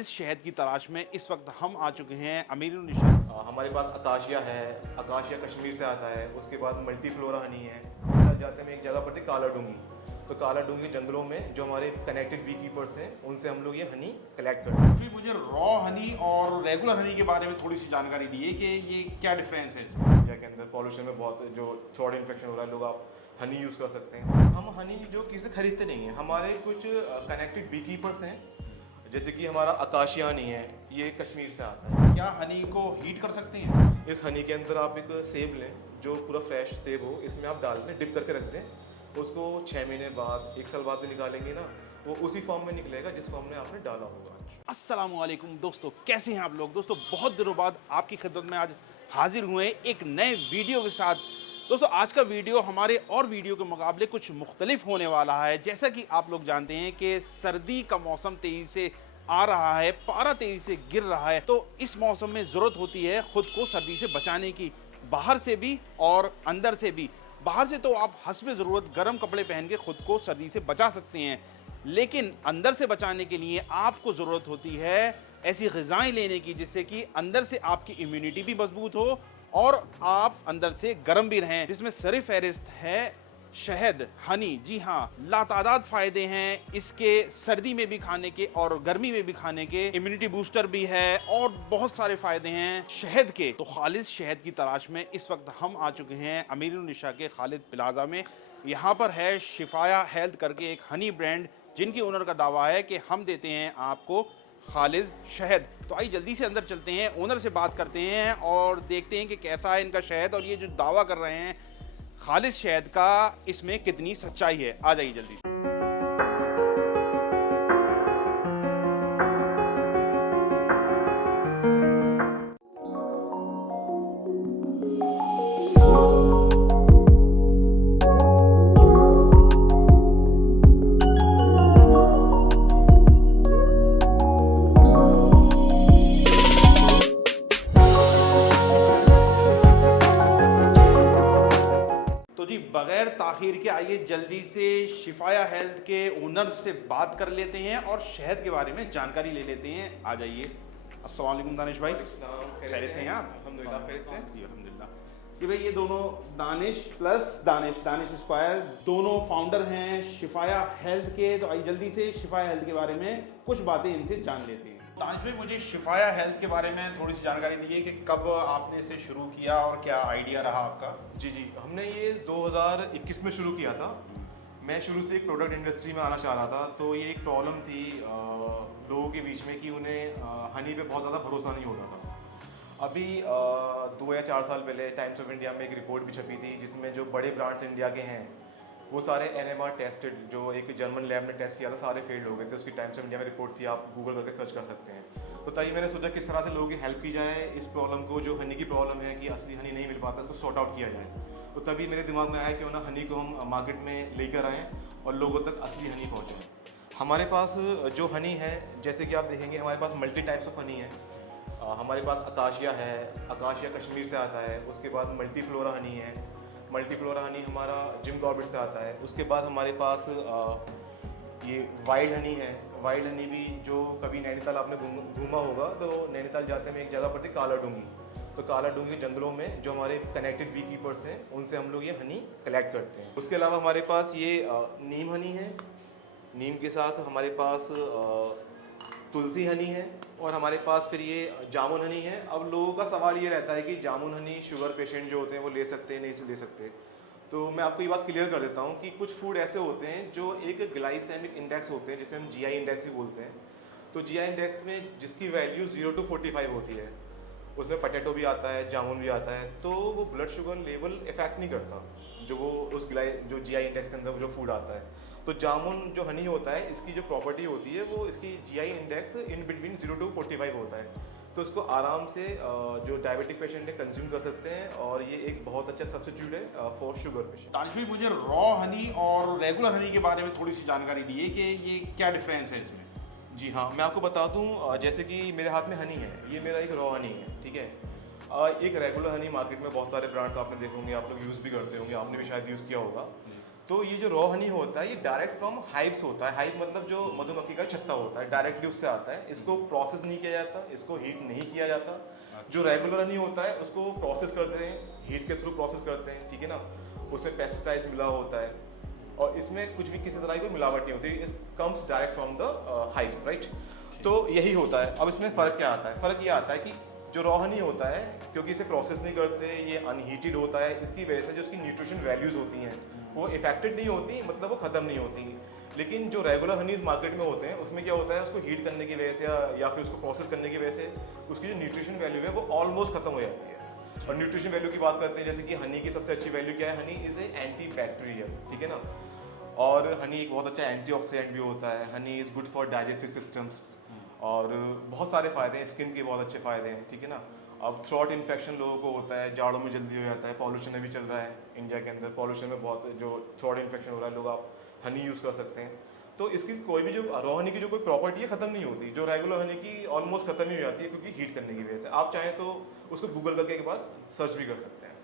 खालिश शहद की तलाश में इस वक्त हम आ चुके हैं अमीरुल निशात। हमारे पास अकाशिया है। अकाशिया कश्मीर से आता है। उसके बाद मल्टीफ्लोरा हनी है। तब जाते में एक जगह पड़ती है काला डूंगी। तो काला डूंगी जंगलों में जो हमारे कनेक्टेड बी कीपर्स हैं उनसे हम लोग ये हनी कलेक्ट करते हैं। फिर मुझे रॉ हनी और रेगुलर हनी के बारे में थोड़ी सी जानकारी दिए कि ये क्या डिफरेंस है इसमें। इंडिया के अंदर पॉल्यूशन में बहुत जो थ्रोट इन्फेक्शन हो रहा है, लोग आप हनी यूज़ कर सकते हैं। हम हनी जो किसी से खरीदते नहीं हैं, हमारे कुछ कनेक्टेड बी कीपर्स हैं। जैसे कि हमारा अकाशिया हनी है, ये कश्मीर से आता है। क्या हनी को हीट कर सकते हैं? इस हनी के अंदर आप एक सेब लें जो पूरा फ्रेश सेब हो, इसमें आप डाल दें, डिप करके रख दें। उसको 6 महीने बाद 1 साल बाद भी निकालेंगे ना, वो उसी फॉर्म में निकलेगा जिस फॉर्म में आपने डाला होगा। अस्सलामुअलैकुम दोस्तों, कैसे हैं आप लोग। दोस्तों बहुत दिनों बाद आपकी खिदमत में आज हाजिर हुए हैं एक नए वीडियो के साथ। दोस्तों आज का वीडियो हमारे और वीडियो के मुकाबले कुछ मुख्तलिफ होने वाला है। जैसा कि आप लोग जानते हैं कि सर्दी का मौसम तेज़ी से आ रहा है, पारा तेज़ी से गिर रहा है, तो इस मौसम में ज़रूरत होती है ख़ुद को सर्दी से बचाने की, बाहर से भी और अंदर से भी। बाहर से तो आप हस्ब ज़रूरत गर्म कपड़े पहन के ख़ुद को सर्दी से बचा सकते हैं, लेकिन अंदर से बचाने के लिए आपको ज़रूरत होती है ऐसी ग़िज़ाएँ लेने की जिससे कि अंदर से आपकी इम्यूनिटी भी मजबूत हो और आप अंदर से गर्म भी रहें, जिसमें सर फ़हरिस्त है शहद, हनी। जी हाँ, लातादाद फ़ायदे हैं इसके, सर्दी में भी खाने के और गर्मी में भी खाने के, इम्यूनिटी बूस्टर भी है और बहुत सारे फ़ायदे हैं शहद के। तो खालिश शहद की तलाश में इस वक्त हम आ चुके हैं अमीरुल निशा के खालिद प्लाजा में। यहाँ पर है शिफाया हेल्थ करके एक हनी ब्रांड, जिनकी ओनर का दावा है कि हम देते हैं आपको खालिद शहद। तो आइए जल्दी से अंदर चलते हैं, ओनर से बात करते हैं और देखते हैं कि कैसा है इनका शहद और ये जो दावा कर रहे हैं खालिद शहद का, इसमें कितनी सच्चाई है। आ जाइए जल्दी से। तो जी बगैर ताखीर के आइए जल्दी से शिफाया हेल्थ के ओनर से बात कर लेते हैं और शहद के बारे में जानकारी ले लेते हैं। आ जाइए। अस्सलाम वालेकुम दानिश भाई, खैरियत से हैं आप? अल्हम्दुलिल्लाह खैरियत से। जी अल्हम्दुलिल्लाह। कि भाई ये दोनों दानिश प्लस दानिश स्क्वायर दोनों फाउंडर हैं शिफाया हेल्थ के। तो आइए जल्दी से शिफाया हेल्थ के बारे में कुछ बातें इनसे जान लेते हैं। दानिश भाई मुझे शिफाया हेल्थ के बारे में थोड़ी सी जानकारी दीजिए कि कब आपने इसे शुरू किया और क्या आइडिया रहा आपका। जी जी, हमने ये 2021 में शुरू किया था। मैं शुरू से एक प्रोडक्ट इंडस्ट्री में आना चाह रहा था, तो ये एक प्रॉब्लम थी लोगों के बीच में कि उन्हें हनी पे बहुत ज़्यादा भरोसा नहीं होता था। अभी 2 या 4 साल पहले टाइम्स ऑफ इंडिया में एक रिपोर्ट भी छपी थी जिसमें जो बड़े ब्रांड्स इंडिया के हैं वो सारे NMR टेस्टेड, जो एक जर्मन लैब ने टेस्ट किया था, सारे फेल्ड हो गए थे। उसकी टाइम्स ऑफ इंडिया में रिपोर्ट थी, आप गूगल करके सर्च कर सकते हैं। तो तभी मैंने सोचा किस तरह से लोगों की हेल्प की जाए, इस प्रॉब्लम को, जो हनी की प्रॉब्लम है कि असली हनी नहीं मिल पाता, उसको सॉर्ट आउट किया जाए। तो तभी मेरे दिमाग में आया क्यों ना हनी को हम मार्केट में लेकर आएँ और लोगों तक असली हनी पहुँचाएँ। हमारे पास जो हनी है, जैसे कि आप देखेंगे हमारे पास मल्टी टाइप्स ऑफ हनी है। हमारे पास अकाशिया है। अकाशिया कश्मीर से आता है। उसके बाद मल्टीफ्लोरा हनी है। मल्टीफ्लोरा हनी हमारा जिम कॉर्बेट से आता है। उसके बाद हमारे पास ये वाइल्ड हनी है। वाइल्ड हनी भी, जो कभी नैनीताल आपने घूमा होगा, तो नैनीताल जाते में एक जगह पड़ती है काला डूंगी। तो काला डूंगी जंगलों में जो हमारे कनेक्टेड बी कीपर्स हैं उनसे हम लोग ये हनी कलेक्ट करते हैं। उसके अलावा हमारे पास ये नीम हनी है। नीम के साथ हमारे पास तुलसी हनी है और हमारे पास फिर ये जामुन हनी है। अब लोगों का सवाल ये रहता है कि जामुन हनी शुगर पेशेंट जो होते हैं वो ले सकते हैं, नहीं से ले सकते। तो मैं आपको ये बात क्लियर कर देता हूँ कि कुछ फूड ऐसे होते हैं जो एक ग्लाइसेमिक इंडेक्स होते हैं, जिसे हम GI इंडेक्स ही बोलते हैं। तो GI इंडेक्स में जिसकी वैल्यू 0 to 45 होती है, उसमें पटेटो भी आता है, जामुन भी आता है, तो वो ब्लड शुगर लेवल इफेक्ट नहीं करता जो वो उस जो GI इंडेक्स के अंदर जो फूड आता है। तो जामुन जो हनी होता है, इसकी जो प्रॉपर्टी होती है वो इसकी GI index in between 0 to 45 होता है। तो इसको आराम से जो डायबिटिक पेशेंट है कंज्यूम कर सकते हैं और ये एक बहुत अच्छा सब्स्टिट्यूट है फॉर शुगर पेशेंट। दानिश भाई मुझे रॉ हनी और रेगुलर हनी के बारे में थोड़ी सी जानकारी दिए कि ये क्या डिफरेंस है इसमें। जी हाँ, मैं आपको बता दूं, जैसे कि मेरे हाथ में हनी है, ये मेरा एक रॉ हनी है, ठीक है। एक रेगुलर हनी मार्केट में बहुत सारे ब्रांड्स आपने देखे होंगे, आप लोग यूज़ भी करते होंगे, आपने भी शायद यूज़ किया होगा। तो ये जो रॉ हनी होता है ये डायरेक्ट फ्रॉम हाइव्स होता है। हाइव मतलब जो मधुमक्खी का छत्ता होता है, डायरेक्टली उससे आता है। इसको प्रोसेस नहीं किया जाता, इसको हीट नहीं किया जाता। जो रेगुलर हनी होता है उसको प्रोसेस करते हैं, हीट के थ्रू प्रोसेस करते हैं, ठीक है ना। उसमें पेस्टिसाइड्स मिला होता है और इसमें कुछ भी किसी तरह की कोई मिलावट नहीं होती। इस comes direct from the hives, right. तो यही होता है। अब इसमें फ़र्क क्या आता है? फ़र्क ये आता है कि जो रॉ हनी होता है, क्योंकि इसे प्रोसेस नहीं करते, ये अनहीटेड होता है, इसकी वजह से जो उसकी न्यूट्रिशन वैल्यूज़ होती हैं वो इफेक्टेड नहीं होती, मतलब वो ख़त्म नहीं होती। लेकिन जो रेगुलर हनीज मार्केट में होते हैं उसमें क्या होता है, उसको हीट करने की वजह से या फिर उसको प्रोसेस करने की वजह से उसकी जो न्यूट्रिशन वैल्यू है वो ऑलमोस्ट ख़त्म हो जाती है। और न्यूट्रिशन वैल्यू की बात करते हैं, जैसे कि हनी की सबसे अच्छी वैल्यू क्या है? Honey is a anti bacterial, ठीक है ना। और हनी एक बहुत अच्छा एंटीऑक्सीडेंट भी होता है। Honey is good for digestive systems और बहुत सारे फ़ायदे हैं, स्किन के बहुत अच्छे फ़ायदे हैं, ठीक है ना। अब थ्रोट इन्फेक्शन लोगों को होता है, जाड़ों में जल्दी हो जाता है, पॉल्यूशन अभी चल रहा है इंडिया के अंदर, पॉल्यूशन में बहुत जो थ्रोट इन्फेक्शन हो रहा है, लोग आप हनी यूज़ कर सकते हैं। तो इसकी कोई भी जो रॉ हनी की जो कोई प्रॉपर्टी है ख़त्म नहीं होती, जो रेगुलर हनी की ऑलमोस्ट ख़त्म ही हो जाती है, क्योंकि हीट करने की वजह से। आप चाहें तो उसको गूगल करके एक बार सर्च भी कर सकते हैं।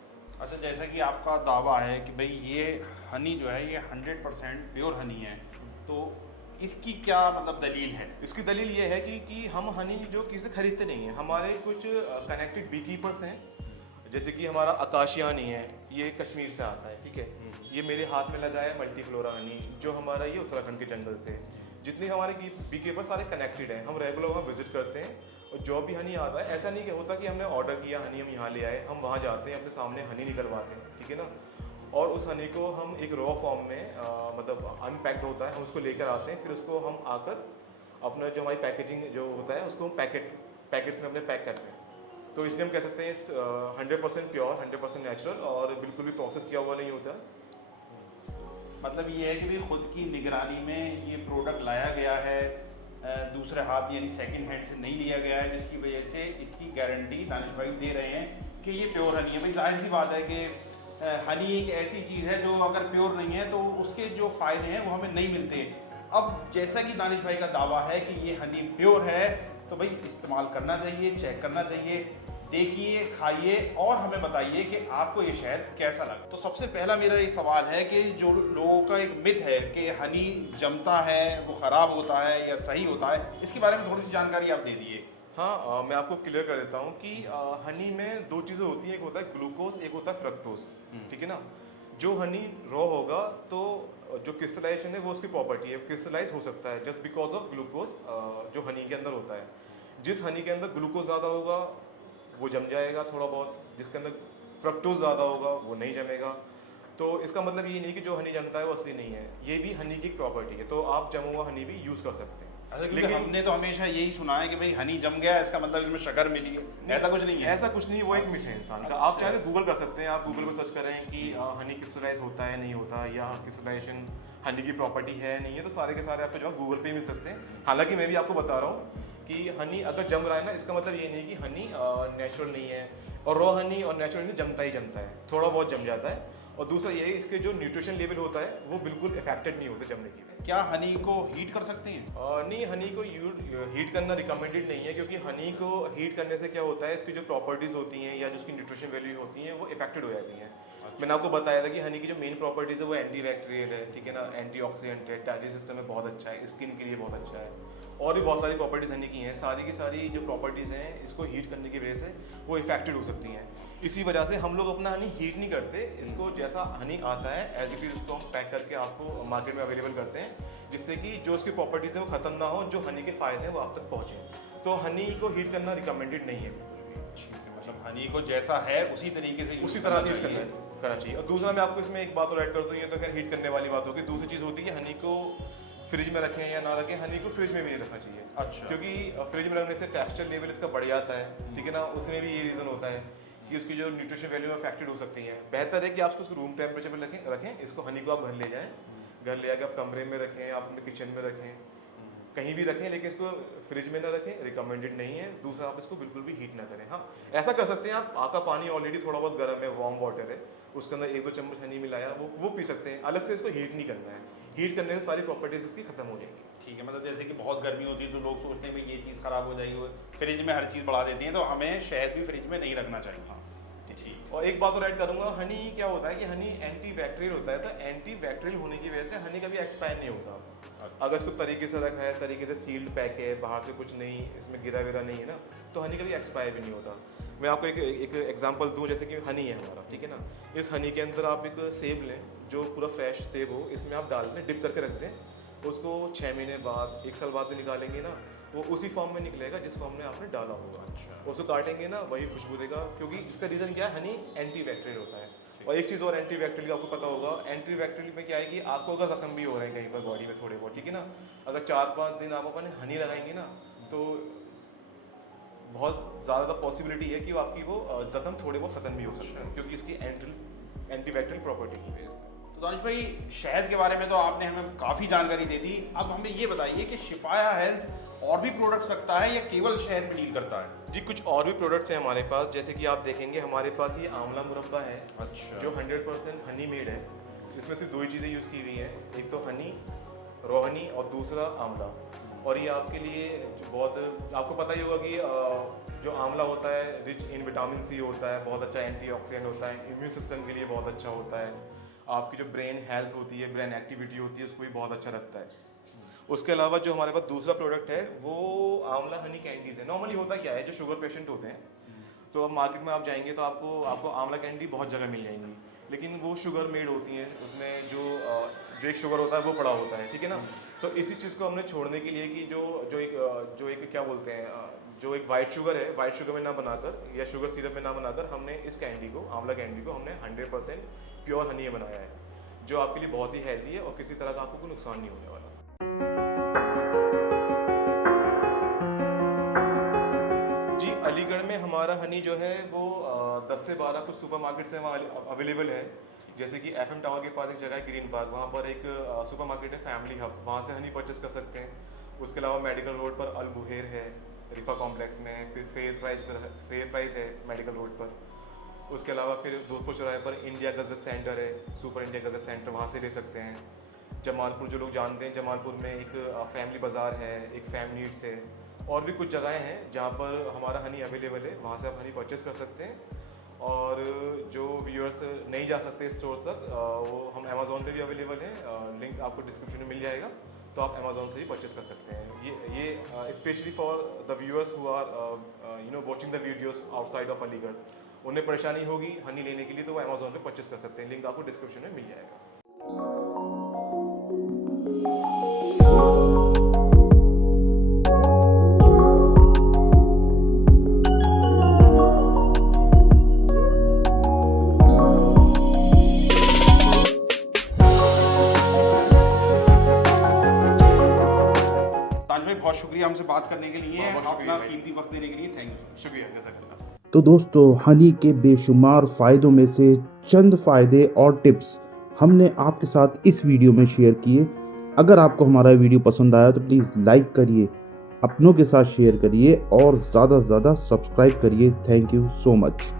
अच्छा, जैसा कि आपका दावा है कि भाई ये हनी जो है ये 100% प्योर हनी है, तो इसकी क्या मतलब दलील है? इसकी दलील ये है कि हम हनी जो किसी से खरीदते नहीं हैं। हमारे कुछ कनेक्टेड बी कीपर्स हैं, जैसे कि हमारा आकाशिया हनी है, ये कश्मीर से आता है, ठीक है। ये मेरे हाथ में लगा है मल्टीफ्लोरा हनी, जो हमारा ये उत्तराखंड के जंगल से। जितने हमारे बी कीपर सारे कनेक्टेड हैं, हम रेगुलर वहाँ विजिट करते हैं और जो भी हनी आता है, ऐसा नहीं कि होता कि हमने ऑर्डर किया हनी हम यहाँ ले आए, हम वहाँ जाते हैं, अपने सामने हनी निकलवाते हैं, ठीक है ना। और उस हनी को हम एक रॉ फॉर्म में मतलब अनपैक्ड होता है, हम उसको लेकर आते हैं, फिर उसको हम आकर अपना जो हमारी पैकेजिंग जो होता है उसको हम पैकेट्स में अपने पैक करते हैं। तो इसलिए हम कह सकते हैं 100% प्योर, 100% नेचुरल और बिल्कुल भी प्रोसेस किया हुआ नहीं होता। मतलब ये है कि भाई खुद की निगरानी में ये प्रोडक्ट लाया गया है, दूसरे हाथ यानी सेकंड हैंड से नहीं लिया गया है, जिसकी वजह से इसकी गारंटी दानिश भाई दे रहे हैं कि ये प्योर हनी है। भाई जाहिर सी बात है कि हनी एक ऐसी चीज़ है जो अगर प्योर नहीं है तो उसके जो फ़ायदे हैं वो हमें नहीं मिलते। अब जैसा कि दानिश भाई का दावा है कि ये हनी प्योर है, तो भाई इस्तेमाल करना चाहिए, चेक करना चाहिए, देखिए, खाइए और हमें बताइए कि आपको ये शहद कैसा लगा। तो सबसे पहला मेरा ये सवाल है कि जो लोगों का एक मिथ है कि हनी जमता है, वो ख़राब होता है या सही होता है, इसके बारे में थोड़ी सी जानकारी आप दे दिए। हाँ, मैं आपको क्लियर कर देता हूँ कि हनी में दो चीज़ें होती हैं, एक होता है ग्लूकोज, एक होता है फ्रक्टोज, ठीक है ना। जो हनी रॉ होगा तो जो क्रिस्टलाइजेशन है वो उसकी प्रॉपर्टी है, क्रिस्टलाइज हो सकता है जस्ट बिकॉज ऑफ ग्लूकोज जो हनी के अंदर होता है। जिस हनी के अंदर ग्लूकोज ज़्यादा होगा वो जम जाएगा थोड़ा बहुत, जिसके अंदर फ्रक्टोज ज़्यादा होगा वो नहीं जमेगा। तो इसका मतलब ये नहीं कि जो हनी जमता है वो असली नहीं है, ये भी हनी की प्रॉपर्टी है। तो आप जमा हुआ हनी भी यूज़ कर सकते हैं। लेकिन हमने तो हमेशा यही सुना है कि भाई हनी जम गया इसका मतलब इसमें शक्कर मिली है, ऐसा कुछ नहीं है। ऐसा कुछ नहीं, वो एक मिथ है इंसान का। आप चाहे तो गूगल कर सकते हैं, आप गूगल पर सर्च करें कि हनी क्रिस्टलाइज होता है नहीं होता, या क्रिस्टलाइजेशन हनी की प्रॉपर्टी है नहीं है, तो सारे के सारे आपको जो है गूगल पे ही मिल सकते हैं। हालांकि मैं भी आपको बता रहा हूँ कि हनी अगर जम रहा है ना, इसका मतलब ये नहीं कि हनी नेचुरल नहीं है। और रॉ हनी और नेचुरल हनी जमता ही जमता है, थोड़ा बहुत जम जाता है। और दूसरा ये है इसके जो न्यूट्रिशन लेवल होता है वो बिल्कुल इफेक्टेड नहीं होता जमने की। क्या हनी को हीट कर सकते हैं? नहीं, हनी को हीट करना रिकमेंडेड नहीं है, क्योंकि हनी को हीट करने से क्या होता है, इसकी जो प्रॉपर्टीज़ होती हैं या जो उसकी न्यूट्रिशन वैल्यू होती हैं वो इफेक्टेड हो जाती हैं। मैंने आपको बताया था कि हनी की जो मेन प्रॉपर्टीज़ है वो एंटी बैक्टीरियल है, ठीक है ना, एंटीऑक्सीडेंट है, डाइजेस्टिव सिस्टम में बहुत अच्छा है, स्किन के लिए बहुत अच्छा है, और भी बहुत सारी प्रॉपर्टीज़ हनी की हैं। सारी की सारी जो प्रॉपर्टीज़ हैं इसको हीट करने की वजह से वो इफेक्टेड हो सकती हैं। इसी वजह से हम लोग अपना हनी हीट नहीं करते, इसको जैसा हनी आता है एज इट इज़ उसको हम पैक करके आपको मार्केट में अवेलेबल करते हैं, जिससे कि जो उसकी प्रॉपर्टीज़ हैं वो ख़त्म ना हो, जो हनी के फ़ायदे हैं वो आप तक पहुँचें। तो हनी को हीट करना रिकमेंडेड नहीं है। मतलब हनी को जैसा है उसी तरीके से उसी तरह से यूज़ करना चाहिए। और दूसरा मैं आपको इसमें एक बात और ऐड कर दूँ, ये तो खैर हीट करने वाली बात होगी। दूसरी चीज़ होती है कि हनी को फ्रिज में रखें या ना रखें, हनी को फ्रिज में भी नहीं रखना चाहिए। अच्छा। क्योंकि फ्रिज में रखने से टेक्सचर लेवल इसका बढ़ जाता है, ठीक है ना। उसमें भी ये रीज़न होता है कि उसकी जो न्यूट्रिशन वैल्यू अफेक्टेड हो सकती है। बेहतर है कि आप उसको रूम टेम्परेचर पर रखें। इसको हनी को आप घर ले जाएँ, घर ले आकर आप कमरे में रखें, आप अपने किचन में रखें, कहीं भी रखें, लेकिन इसको फ्रिज में ना रखें, रिकमेंडेड नहीं है। दूसरा, आप इसको बिल्कुल भी हीट ना करें। हाँ, ऐसा कर सकते हैं आप, आपका पानी ऑलरेडी थोड़ा बहुत गर्म है, वार्म वाटर है, उसके अंदर 1-2 चम्मच हनी मिलाया, वो पी सकते हैं। अलग से इसको हीट नहीं करना है, हीट करने से सारी प्रॉपर्टीज इसकी खत्म हो जाएंगी। ठीक है, मतलब जैसे कि बहुत गर्मी होती है तो लोग सोचते हैं भाई ये चीज़ ख़राब हो जाएगी, वो फ्रिज में हर चीज़ बढ़ा देती हैं, तो हमें शहद भी फ्रिज में नहीं रखना चाहिए। हाँ, ठीक। और एक बात और ऐड करूंगा, हनी क्या होता है कि हनी एंटी बैक्टीरियल होता है, तो एंटी बैक्टीरियल होने की वजह से हनी कभी एक्सपायर नहीं होता। अगर इसको तरीके से रखा है, तरीके से सील्ड पैक है, बाहर से कुछ नहीं इसमें गिरा विरा नहीं है ना, तो हनी कभी एक्सपायर भी नहीं होता। मैं आपको एक एग्जांपल दूं, जैसे कि हनी है हमारा, ठीक है ना, इस हनी के अंदर आप एक सेब लें जो पूरा फ्रेश सेब हो, इसमें आप डाल दें, डिप करके रख दें, उसको 6 महीने बाद 1 साल बाद में निकालेंगे ना, वो उसी फॉर्म में निकलेगा जिस फॉर्म में आपने डाला होगा। उसको काटेंगे ना, वही खुशबू देगा, क्योंकि इसका रीज़न क्या है, हनी एंटी बैक्टीरियल होता है। और एक चीज़ और एंटी बैक्टीरियल आपको पता होगा, एंटी बैक्टीरियल में क्या है कि आपको अगर जख्म भी हो रहे हैं कहीं पर बॉडी में थोड़े बहुत, ठीक है ना, अगर 4-5 दिन आप अपने हनी लगाएंगे ना, तो बहुत ज़्यादा पॉसिबिलिटी है कि वो आपकी वो जख्म थोड़े बहुत ख़त्म भी हो सकते हैं, क्योंकि इसकी एंटी बैक्टीरियल प्रॉपर्टी की वजह से। तो दानिश भाई, शहद के बारे में तो आपने हमें काफ़ी जानकारी दे दी। अब हमें ये बताइए कि शिफाया हेल्थ और भी प्रोडक्ट्स रखता है या केवल शहद में डील करता है? जी, कुछ और भी प्रोडक्ट्स हैं हमारे पास, जैसे कि आप देखेंगे हमारे पास ये आंवला मुरब्बा है, अच्छा। जो 100% हनी मेड है। इसमें सिर्फ 2 ही चीज़ें यूज़ की हुई हैं, एक तो हनी, रॉ हनी, और दूसरा आंवला। और ये आपके लिए जो बहुत, आपको पता ही होगा कि जो आंवला होता है रिच इन विटामिन सी होता है, बहुत अच्छा एंटीऑक्सीडेंट होता है, इम्यून सिस्टम के लिए बहुत अच्छा होता है, आपकी जो ब्रेन हेल्थ होती है, ब्रेन एक्टिविटी होती है, उसको भी बहुत अच्छा रखता है। उसके अलावा जो हमारे पास दूसरा प्रोडक्ट है वो आंवला हनी कैंडीज़ है। नॉर्मली होता क्या है, जो शुगर पेशेंट होते हैं, तो अब मार्केट में आप जाएंगे तो आपको आंवला कैंडी बहुत जगह मिल जाएंगी, लेकिन वो शुगर मेड होती हैं, उसमें जो एक शुगर होता है वो पड़ा होता है, ठीक है ना। तो इसी चीज़ को हमने छोड़ने के लिए कि जो एक क्या बोलते हैं, जो एक वाइट शुगर है, वाइट शुगर में ना बनाकर या शुगर सिरप में ना बनाकर, हमने इस कैंडी को, आंवला कैंडी को, हमने 100% प्योर हनी में बनाया है, जो आपके लिए बहुत ही हेल्दी है और किसी तरह का आपको कोई नुकसान नहीं होने वाला। जी, अलीगढ़ में हमारा हनी जो है वो 10 से 12 कुछ सुपरमार्केट से वहाँ अवेलेबल है। जैसे कि एफएम टावर के पास एक जगह है ग्रीन पार्क, वहाँ पर एक सुपरमार्केट है फैमिली हब, वहाँ से हनी परचेस कर सकते हैं। उसके अलावा मेडिकल रोड पर अल बुहेर है, रिफा कॉम्प्लेक्स में, फिर फेयर प्राइस है मेडिकल रोड पर। उसके अलावा फिर दोस्तपुर चौराहे पर इंडिया गज़ट सेंटर है, सुपर इंडिया गज़ट सेंटर, वहाँ से ले सकते हैं। जमालपुर, जो लोग जानते हैं, जमालपुर में एक फैमिली बाज़ार है, एक फैमिली नीड्स है, और भी कुछ जगहें हैं जहाँ पर हमारा हनी अवेलेबल है, वहाँ से आप हनी परचेस कर सकते हैं। और जो व्यूअर्स नहीं जा सकते स्टोर तक, वो हम अमेज़ॉन पे भी अवेलेबल है, लिंक आपको डिस्क्रिप्शन में मिल जाएगा, तो आप अमेज़ॉन से ही परचेस कर सकते हैं। ये specially for the viewers who are watching the videos outside of Aligarh, उन्हें परेशानी होगी हनी लेने के लिए, तो वो अमेज़ॉन पे परचेस कर सकते हैं, लिंक आपको डिस्क्रिप्शन में मिल जाएगा। बहुत शुक्रिया हमसे बात करने के लिए, बहुत शुक्रिया अपना भाई। कीमती वक्त देने के लिए। Thank you. शुक्रिया, जज़ाकल्लाह। तो दोस्तों, हनी के बेशुमार फ़ायदों में से चंद फ़ायदे और टिप्स हमने आपके साथ इस वीडियो में शेयर किए। अगर आपको हमारा वीडियो पसंद आया तो प्लीज़ लाइक करिए, अपनों के साथ शेयर करिए और ज़्यादा से ज़्यादा सब्सक्राइब करिए। Thank you so much.